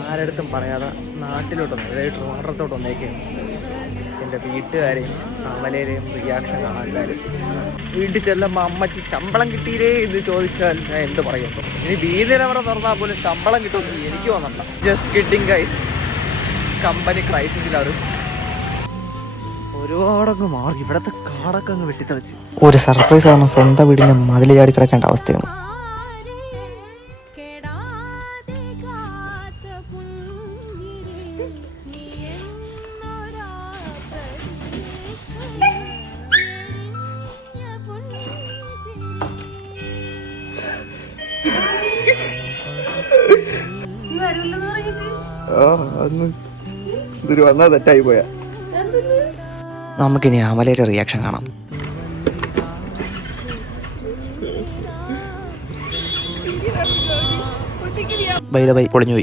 ആരടുത്തും പറയാതെ നാട്ടിലോട്ടൊന്ന് അതായത് ട്രിവാൻഡ്രത്തോട്ട് വന്നേക്കാണ്. എൻ്റെ വീട്ടുകാരെയും അമലേരെയും റിയാക്ഷൻ കാണാൻ കാര്യം. വീട്ടിൽ ചെല്ലുമ്പോൾ അമ്മച്ചി ശമ്പളം കിട്ടിയില്ലേ എന്ന് ചോദിച്ചാൽ ഞാൻ എന്ത് പറയുന്നു? ഇനി ബീദിനവരെ തുറന്നാൽ പോലും ശമ്പളം കിട്ടുമെന്ന് എനിക്ക് തോന്നണ്ട. ജസ്റ്റ് കിഡിങ് ഗൈസ്, കമ്പനി ക്രൈസിസിലാണ്. ഒരുപാടങ്ങ് മാറി, ഇവിടത്തെ കാടൊക്കെ അങ്ങ് വെട്ടിത്തെളിച്ച്. ഒരു സർപ്രൈസ് കാരണം സ്വന്തം വീടിൻ്റെ മതിൽ ചാടി കിടക്കേണ്ട അവസ്ഥയാണ്. വന്നാ തെറ്റായി പോയാ. നമുക്കിനി അമലേരെ റിയാക്ഷൻ കാണാം. ബൈ പൊളിഞ്ഞുപോയി.